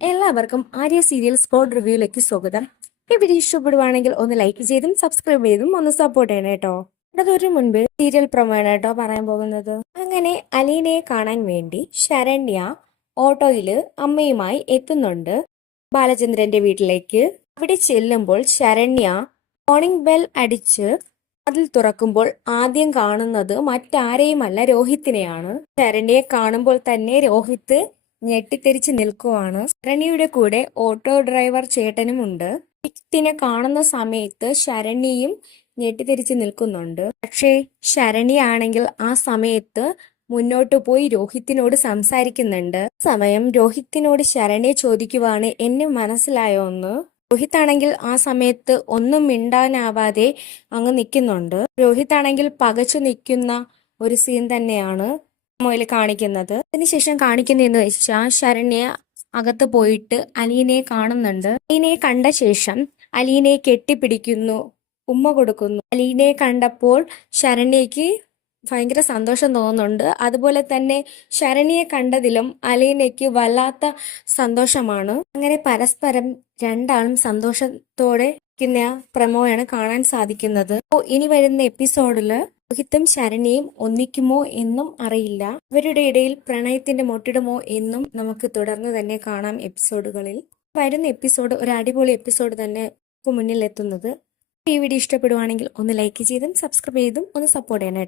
എല്ലാവർക്കും Arya serial spot റിവ്യൂയിലേക്ക് സ്വാഗതം. ഈ വീഡിയോ ഇഷ്ടപ്പെടുവാണെങ്കിൽ ഒന്ന് ലൈക്ക് ചെയ്തും സബ്സ്ക്രൈബ് ചെയ്തും ഒന്ന് സപ്പോർട്ട് ചെയ്യണം കേട്ടോ. അതൊരു മുൻപ് സീരിയൽ പ്രൊമോ ആണ് കേട്ടോ പറയാൻ പോകുന്നത്. അങ്ങനെ അലീനയെ കാണാൻ വേണ്ടി ശരണ്യ ഓട്ടോയില് അമ്മയുമായി എത്തുന്നുണ്ട് ബാലചന്ദ്രന്റെ വീട്ടിലേക്ക്. അവിടെ ചെല്ലുമ്പോൾ ശരണ്യ മോർണിംഗ് ബെൽ അടിച്ച് അതിൽ തുറക്കുമ്പോൾ ആദ്യം കാണുന്നത് മറ്റാരെയുമല്ല രോഹിത്തിനെയാണ്. ശരണ്യയെ കാണുമ്പോൾ തന്നെ രോഹിത്ത് ഞെട്ടിത്തെരിച്ച് നിൽക്കുവാണ്. ശരണ്യയുടെ കൂടെ ഓട്ടോ ഡ്രൈവർ ചേട്ടനുമുണ്ട്. രോഹിത്തിനെ കാണുന്ന സമയത്ത് ശരണ്യയും ഞെട്ടിത്തെരിച്ച് നിൽക്കുന്നുണ്ട്. പക്ഷേ ശരണ്യാണെങ്കിൽ ആ സമയത്ത് മുന്നോട്ട് പോയി രോഹിത്തിനോട് സംസാരിക്കുന്നുണ്ട്. സമയം രോഹിത്തിനോട് ശരണ്യ ചോദിക്കുവാണ്, എന്നെ മനസ്സിലായോ എന്ന്. രോഹിത്താണെങ്കിൽ ആ സമയത്ത് ഒന്നും മിണ്ടാനാവാതെ അങ്ങ് നിൽക്കുന്നുണ്ട്. രോഹിത്താണെങ്കിൽ പകച്ചു നിൽക്കുന്ന ഒരു സീൻ തന്നെയാണ് പ്രൊമോയിൽ കാണിക്കുന്നത്. അതിനുശേഷം കാണിക്കുന്നതെന്ന് വെച്ചാൽ ശരണ്യ അകത്ത് പോയിട്ട് അലീനയെ കാണുന്നുണ്ട്. അലീനയെ കണ്ട ശേഷം അലീനയെ കെട്ടിപ്പിടിക്കുന്നു, ഉമ്മ കൊടുക്കുന്നു. അലീനയെ കണ്ടപ്പോൾ ശരണ്യക്ക് ഭയങ്കര സന്തോഷം തോന്നുന്നുണ്ട്. അതുപോലെ തന്നെ ശരണ്യയെ കണ്ടതിലും അലീനയ്ക്ക് വല്ലാത്ത സന്തോഷമാണ്. അങ്ങനെ പരസ്പരം രണ്ടാളും സന്തോഷത്തോടെ പ്രമോയാണ് കാണാൻ സാധിക്കുന്നത്. ഇനി വരുന്ന എപ്പിസോഡില് രോഹിത്തും ശരണ്യയും ഒന്നിക്കുമോ എന്നും അറിയില്ല. ഇവരുടെ ഇടയിൽ പ്രണയത്തിന്റെ മൊട്ടിടുമോ എന്നും നമുക്ക് തുടർന്ന് തന്നെ കാണാം എപ്പിസോഡുകളിൽ. വരുന്ന എപ്പിസോഡ് ഒരു അടിപൊളി എപ്പിസോഡ് തന്നെ മുന്നിൽ എത്തുന്നത്. ഈ വീഡിയോ ഇഷ്ടപ്പെടുവാണെങ്കിൽ ഒന്ന് ലൈക്ക് ചെയ്തും സബ്സ്ക്രൈബ് ചെയ്തും ഒന്ന് സപ്പോർട്ട് ചെയ്യണം.